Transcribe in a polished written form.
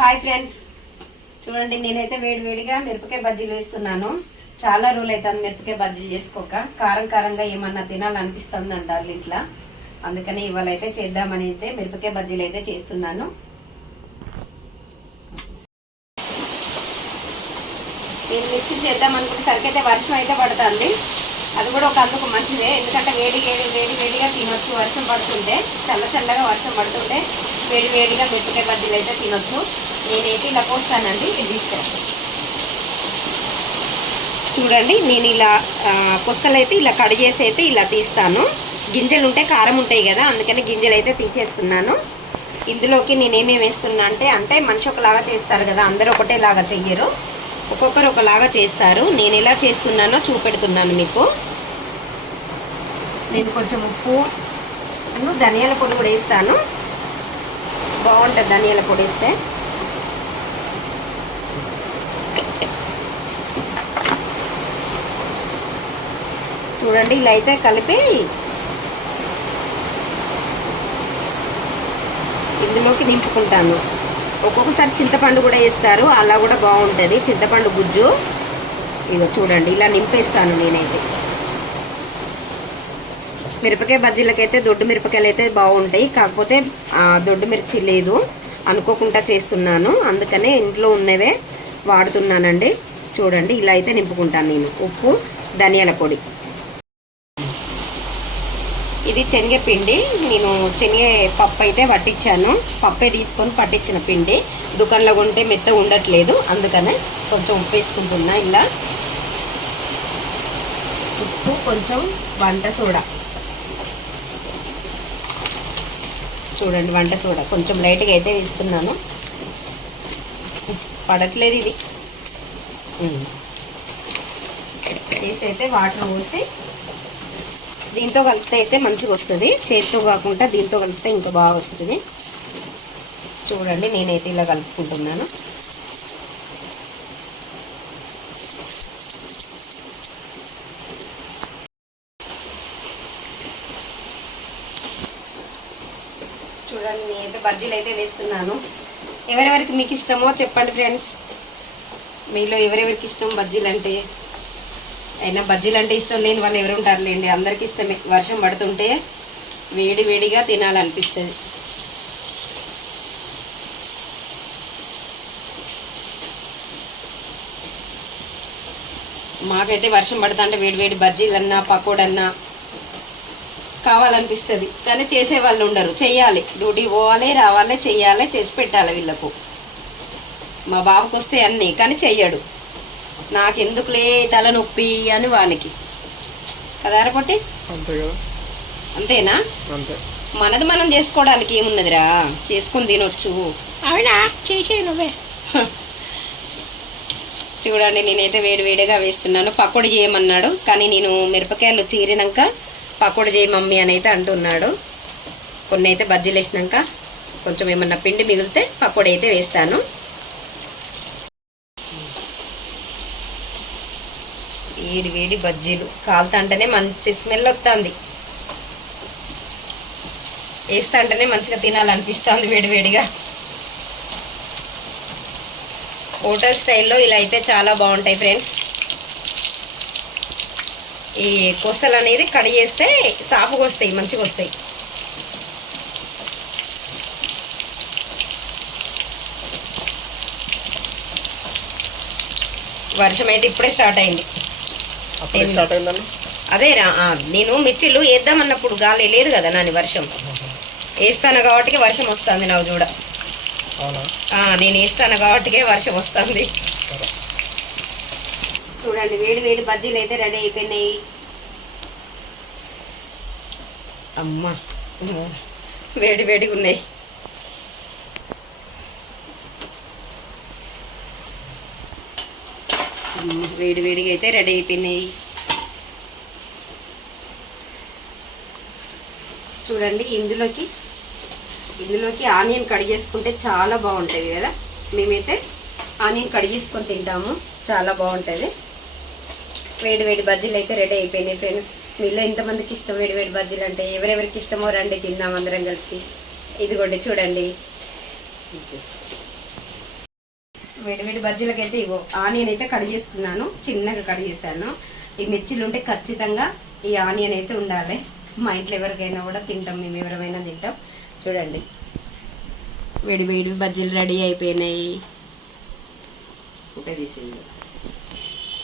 Hi friends, చూడండి నేనైతే వేడివేడిగా మిరపకాయ బజ్జీలు వేస్తున్నాను. చాలా రోజులు అవుతుంది మిరపకాయ బజ్జీలు చేసుకోక. కారం కారంగా ఏమన్నా తినాలనిపిస్తుంది అంటారు ఇంట్లో. అందుకని ఇవాళ అయితే చేద్దామని అయితే మిరపకాయ బజ్జీలు అయితే చేస్తున్నాను. నేను మిర్చి చేద్దాం అనుకునేసరికి అయితే వర్షం అయితే పడుతుంది. అది కూడా ఒక అందుకు మంచిదే, ఎందుకంటే వేడిగా తినొచ్చు. వర్షం పడుతుంటే చల్లగా వర్షం పడుతుంటే వేడిగా మిరపకాయ బజ్జీలు అయితే తినొచ్చు. నేనైతే ఇలా పోస్తానండి. ఇది తీస్తాను చూడండి. నేను ఇలా కొස්සలు అయితే ఇలా కట్ చేసి అయితే ఇలా తీస్తాను. గింజలు ఉంటే కారం ఉంటాయి కదా, అందుకని గింజలు అయితే తీసేస్తున్నాను. ఇందులోకి నేనేమేమి వేస్తున్నా అంటే మనిషి ఒకలాగా చేస్తారు కదా, అందరూ ఒకటేలాగా చెయ్యరు, ఒక్కొక్కరు ఒకలాగా చేస్తారు. నేను ఎలా చేస్తున్నానో చూపెడుతున్నాను మీకు. నేను కొంచెం ఉప్పు, ధనియాల పొడి కూడా వేస్తాను. బాగుంటుంది ధనియాల పొడి వేస్తే. చూడండి ఇలా అయితే కలిపి ఇందులోకి నింపుకుంటాను. ఒక్కొక్కసారి చింతపండు కూడా వేస్తారు, అలా కూడా బాగుంటుంది. చింతపండు గుజ్జు ఇగో చూడండి ఇలా నింపేస్తాను నేనైతే. మిరపకాయ బజ్జీలకైతే దొడ్డు మిరపకాయలు అయితే బాగుంటాయి, కాకపోతే దొడ్డు మిర్చి లేదు, అనుకోకుండా చేస్తున్నాను, అందుకనే ఇంట్లో ఉన్నవే వాడుతున్నానండి. చూడండి ఇలా అయితే నింపుకుంటాను నేను. ఉప్పు, ధనియాల పొడి. ఇది శనగపిండి. నేను శనగ పప్పు అయితే పట్టించాను. పప్పే తీసుకొని పట్టించిన పిండి. దుకాణంలో కొంటే మెత్తగా ఉండట్లేదు, అందుకనే కొంచెం ఉప్పు వేసుకుంటున్నా. ఇలా ఉప్పు, కొంచెం వంట సోడా. చూడండి వంట సోడా కొంచెం లైట్గా అయితే వేసుకున్నాను. పడట్లేదు ఇది. వేసి అయితే వాటర్ పోసి దీంతో కలిపితే అయితే మంచిగా వస్తుంది. చేతితో కాకుండా దీంతో కలిపితే ఇంకా బాగా వస్తుంది. చూడండి నేనైతే ఇలా కలుపుకుంటున్నాను. చూడండి నేనైతే బజ్జీలు అయితే వేస్తున్నాను. ఎవరెవరికి మీకు ఇష్టమో చెప్పండి ఫ్రెండ్స్. మీలో ఎవరెవరికి ఇష్టం బజ్జీలు అంటే. అయినా బజ్జీలు అంటే ఇష్టం లేని వాళ్ళు ఎవరు ఉంటారులేండి, అందరికీ ఇష్టమే. వర్షం పడుతుంటే వేడిగా తినాలనిపిస్తుంది. మాకైతే వర్షం పడుతుంటే వేడి బజ్జీలన్నా పకోడన్నా కావాలనిపిస్తుంది, కానీ చేసే వాళ్ళు ఉండరు. చెయ్యాలి, డ్యూటీ పోవాలి, రావాలి, చెయ్యాలి, చేసి పెట్టాలి వీళ్ళకు. మా బాబుకి వస్తే అన్నీ, కానీ చెయ్యడు. నాకెందుకులే తలనొప్పి అని వానికి కదారపట్టి. అంతేనా? మనది మనం చేసుకోవడానికి ఏమున్నదిరా, చేసుకుని తినొచ్చు. అవునా, చేసే నువ్వే. చూడండి నేనైతే వేడిగా వేస్తున్నాను. పకోడీ చేయమన్నాడు, కానీ నేను మిరపకాయలు చీరినాక పకోడీ చేయ మమ్మీ అని అయితే అంటున్నాడు. కొన్ని అయితే బజ్జీలు వేసినాక కొంచెం ఏమన్నా పిండి మిగిలితే పకోడీ అయితే వేస్తాను. వేడి బజ్జీలు కాలుతాంటేనే మంచి స్మెల్ వస్తుంది. వేస్తాంటేనే మంచిగా తినాలనిపిస్తుంది వేడిగా. హోటల్ స్టైల్లో ఇలా అయితే చాలా బాగుంటాయి ఫ్రెండ్స్. ఈ కొసలు అనేది కడి చేస్తే సాఫ్గా వస్తాయి, మంచిగా వస్తాయి. వర్షం అయితే ఇప్పుడే స్టార్ట్ అయింది. అదేరా, నేను మిర్చిలు వేద్దామన్నప్పుడు గాలి లేదు కదా నాని, వర్షం వేస్తాను కాబట్టి వర్షం వస్తుంది. నాకు చూడ, నేను వేస్తాను కాబట్టి వర్షం వస్తుంది. చూడండి వేడి బజ్జీలు అయితే రెడీ అయిపోయినాయి. అమ్మా వేడిగా ఉన్నాయి. వేడిగా అయితే రెడీ అయిపోయినాయి. చూడండి ఇందులోకి ఆనియన్ కట్ చేసుకుంటే చాలా బాగుంటుంది కదా. మేమైతే ఆనియన్ కట్ చేసుకొని తింటాము, చాలా బాగుంటుంది. వేడి బజ్జీలు అయితే రెడీ అయిపోయినాయి ఫ్రెండ్స్. మీలో ఎంతమందికి ఇష్టం వేడి బజ్జీలు అంటే? ఎవరెవరికి ఇష్టమో రండి తిందాం అందరం కలిసి. ఇదిగోండి చూడండి వేడి వేడి బజ్జీలకైతే ఇగో ఆనియన్ అయితే కట్ చేసుకున్నాను, చిన్నగా కట్ చేశాను. ఈ మిర్చీలు ఉంటే ఖచ్చితంగా ఈ ఆనియన్ అయితే ఉండాలి. మా ఇంట్లో ఎవరికైనా కూడా తింటాం, మేము ఎవరైనా తింటాం. చూడండి వేడి వేడి బజ్జీలు రెడీ అయిపోయినాయి. ఒకటే తీసింది.